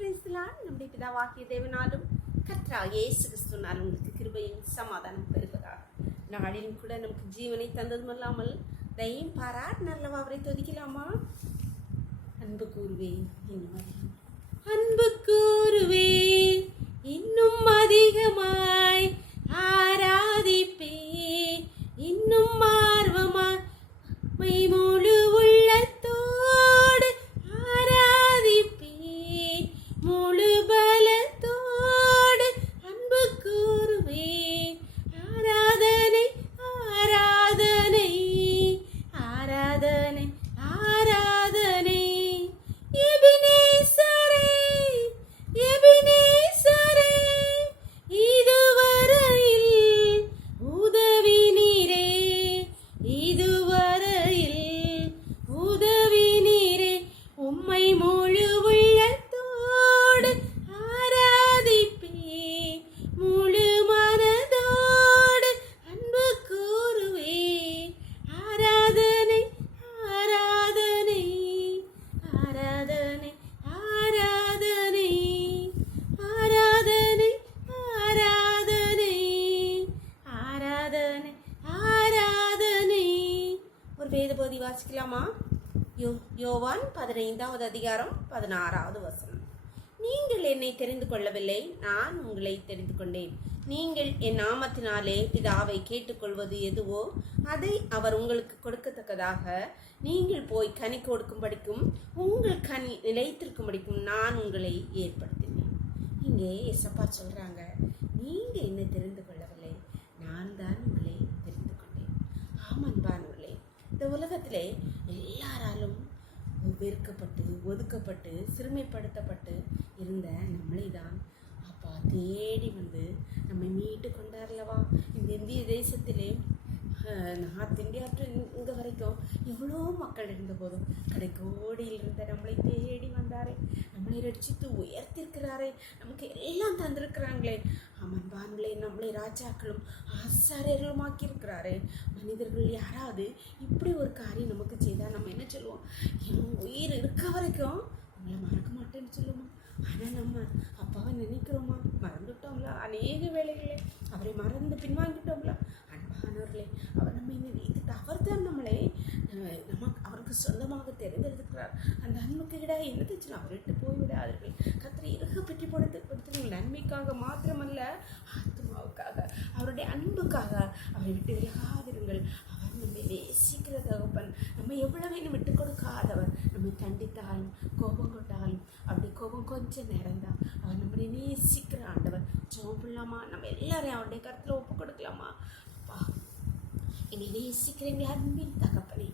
நம்முடைய பிதாவாகிய தேவனாலும் கர்த்தராகிய இயேசு கிறிஸ்துவினால் உங்களுக்கு கிருபையும் சமாதானம் பெறுவதாக. நாளிலும் கூட நமக்கு ஜீவனை தந்ததும் அல்லாமல் தயையும் பாராட்டு நல்லவா அவரை துதிக்கலாமா? அன்பு கூறுவேன் இன்னும் அதிகம், அன்பு கூறுவேன் இன்னும் அதிகமாய், ஆராதிப்பேன் இன்னும் ஆர்வமாய், முழு உள்ளத்தோடு ஆராதிப்பேன், முழு பலத்தோடு அன்பு கூறுவேன். ஆராதனை ஆராதனை ஆராதனை ஆராதனை, எபினேசரே எபினேசரே, இதுவரையில் உதவி நீரே, இதுவரையில் உதவி நீரே, உம்மை முழு உள்ளத்தோடு ஆராதிப்பேன், முழு மனதோடு அன்பு கூறுவேன். ஆராதனை ஆராதனை ஆராதனை ஆராதனை ஆராதனை ஆராதனை ஆராதனை ஆராதனை. ஒரு வேதபோதி வாசிக்கலாமா? யோவான் 15வது அதிகாரம் 16வது வசனம். நீங்கள் என்னை தெரிந்து கொள்ளவில்லை, நான் உங்களை தெரிந்து கொண்டேன். நீங்கள் என் நாமத்தினாலே பிதாவை கேட்டுக்கொள்வது எதுவோ அதை அவர் உங்களுக்கு கொடுக்கத்தக்கதாக நீங்கள் போய் கனி கொடுக்கும்படிக்கும் உங்கள் கனி நிலைத்திருக்கும்படிக்கும் நான் உங்களை ஏற்படுத்தினேன். இங்கே எசப்பா சொல்றாங்க, நீங்க என்னை தெரிந்து கொள்ளவில்லை, நான் தான் உங்களை தெரிந்து கொண்டேன். ஆமன்பானவர்களே, இந்த உலகத்திலே எல்லாராலும் வெறுக்கப்பட்டு ஒதுக்கப்பட்டு சிறுமைப்படுத்தப்பட்டு இருந்த நம்மளை தான் அப்பா தேடி வந்து நம்மை மீட்டு கொண்டார்லவா. இந்த இந்திய தேசத்திலே நார்த் இந்தியா இங்கே வரைக்கும் எவ்வளோ மக்கள் இருந்த போதும் கடைக்கோடியில் இருந்த நம்மளை தேடி வந்தாரே, நம்மளை ரட்சித்து உயர்த்திருக்கிறாரே, நமக்கு எல்லாம் தந்திருக்கிறாங்களே. அமன்பான்களே, நம்மளை ராஜாக்களும் ஆசாரியர்களும் ஆக்கியிருக்கிறாரே. மனிதர்கள் யாராவது இப்படி ஒரு காரியம் நமக்கு செய்தால் நம்ம என்ன சொல்லுவோம்? என் உயிர் இருக்க வரைக்கும் நம்மளை மறக்க மாட்டேன்னு சொல்லுவோம். ஆனால் நம்ம அப்பாவை நினைக்கிறோமா? மறந்துட்டோங்களா? அநேக வேளைகளே அவரை மறந்து பின்வாங்கிட்டோங்களா? அன்பானவர்களே, அவர் நம்மை நினைத்துட்டு அவர் தான் நம்மளை நமக்கு அவருக்கு சொந்தமாக தெரிந்தெடுக்கிறார். அந்த அன்புக்கு இட என்ன தெச்சுன்னா அவர்கிட்ட போய்விடாதீர்கள். கர்த்தரை இறுக பெற்றி கொடுத்துங்கள். நன்மைக்காக மாத்திரமல்ல, ஆத்மாவுக்காக, அவருடைய அன்புக்காக அவரை விட்டு விலகாதிருங்கள். அவர் நம்மை நேசிக்கிற தகப்பன், நம்ம எவ்வளவு விட்டு கொடுக்காதவர். நம்மை கண்டித்தாலும் கோபம் கொண்டாலும் அப்படி கோபம் கொஞ்சம் நேரம் தான். அவர் நம்மளை நேசிக்கிற ஆண்டவர். ஜெபம் பண்ணலாமா? நம்ம எல்லாரையும் அவருடைய கருத்தில் ஒப்பு கொடுக்கலாமா? அப்பா, என்னை நேசிக்கிறேன் அன்பின் தகப்பனே,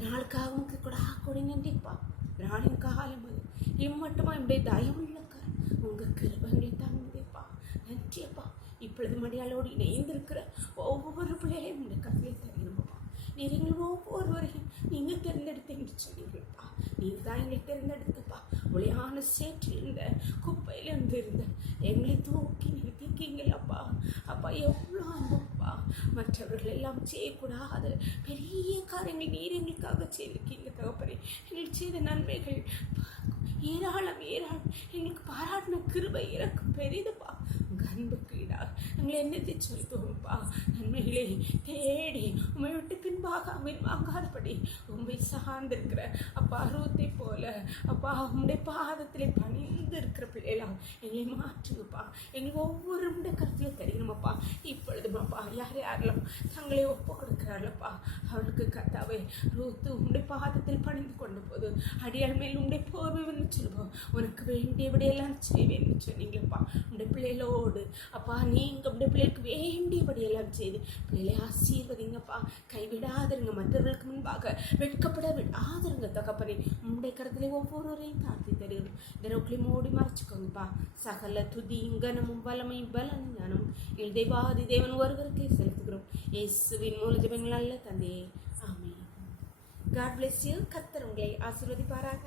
நாளுக்காக உனக்கு கூட கொடி நன்றிப்பா. நாளின் காலம் அது இம்மட்டுமா என்னுடைய தயவுள்ள உங்கள் கிருபங்களை தாங்குதேப்பா. நன்றியப்பா. இப்பொழுது மடியாளோடு இணைந்திருக்கிற ஒவ்வொரு பிள்ளைகளையும் இந்த கருத்தில் தருகிறோம்ப்பா. நீங்கள் ஒவ்வொருவரையும் நீங்கள் தேர்ந்தெடுத்தீங்கன்னு சொன்னீங்கப்பா. நீங்கள் தான் எங்களை தேர்ந்தெடுத்துப்பா. ஒளியான சேற்றில் இருந்த குப்பையிலிருந்து இருந்த எங்களை தூக்கி நிறுத்திருக்கீங்களப்பா. அப்பா, எவ்வளோ அன்பப்பா. மற்றவர்கள் எல்லாம் செய்யக்கூடாது பெரிய காரியங்கள் நீர் எங்களுக்காக செய்திருக்கீங்க தகப்பனே. எங்களுக்கு செய்த நன்மைகள் ஏராளம் ஏராளம். எங்களுக்கு பாராட்டின கிருபை இறக்கு பெரிதுப்பா. உங்கள் அன்புக்கு ஈடாக எங்களை என்னத்தை செலுத்துவோம்ப்பா. நன்மைகளை தேடி உண்மை விட்டு பின்பாக வாங்காதபடி உண்மை சார்ந்திருக்கிற அப்பா ரூத்தை போல அப்பா உங்களுடைய பாதத்திலே பணிந்து இருக்கிற பிள்ளைகளாம் எங்களை மாற்றுங்கப்பா. எங்களுக்கு ஒவ்வொரு கருத்தில் தெரியணுமாப்பா. இப்பொழுதுமாப்பா யார் யாரெல்லாம் தங்களை ஒப்பு கொடுக்கிறார்களப்பா, அவளுக்கு கத்தாவே ரூத்து உங்களுடைய பாதத்தில் பணிந்து கொண்ட போது அடியாள் மேல் உங்களுடைய போர்வை வந்து சொல்லுவோம். உனக்கு வேண்டியபடியெல்லாம் செய்வேன்னு சொன்னீங்கப்பா. உங்களுடைய பிள்ளைகளோடு அப்பா நீங்கள் உங்களுடைய பிள்ளைகளுக்கு வேண்டியபடியெல்லாம் செய்து பிள்ளைகளை ஆசீர்வதிங்கப்பா. கைவிடாதிருங்க, மற்றவர்களுக்கு முன்பாக வெட்கப்பட விடாதிருங்க தகப்பனே. உங்களுடைய கருத்திலே ஒவ்வொருவரையும் தாழ்த்தி தருகிறோம். தினக்குள்ளே மூடி மறைச்சிக்கோங்கப்பா. சகல துதி கனமும் வல்லமை பலனும் ஞானம் எங்கள் தேவாதி தேவன் ஒருவருக்கே செலுத்துகிறோம். இயேசுவின் மூல ஜெபங்கள் நல்ல தந்தையே, ஆமென். God bless you. கர்த்தர் உங்களை ஆசீர்வதிப்பாராக.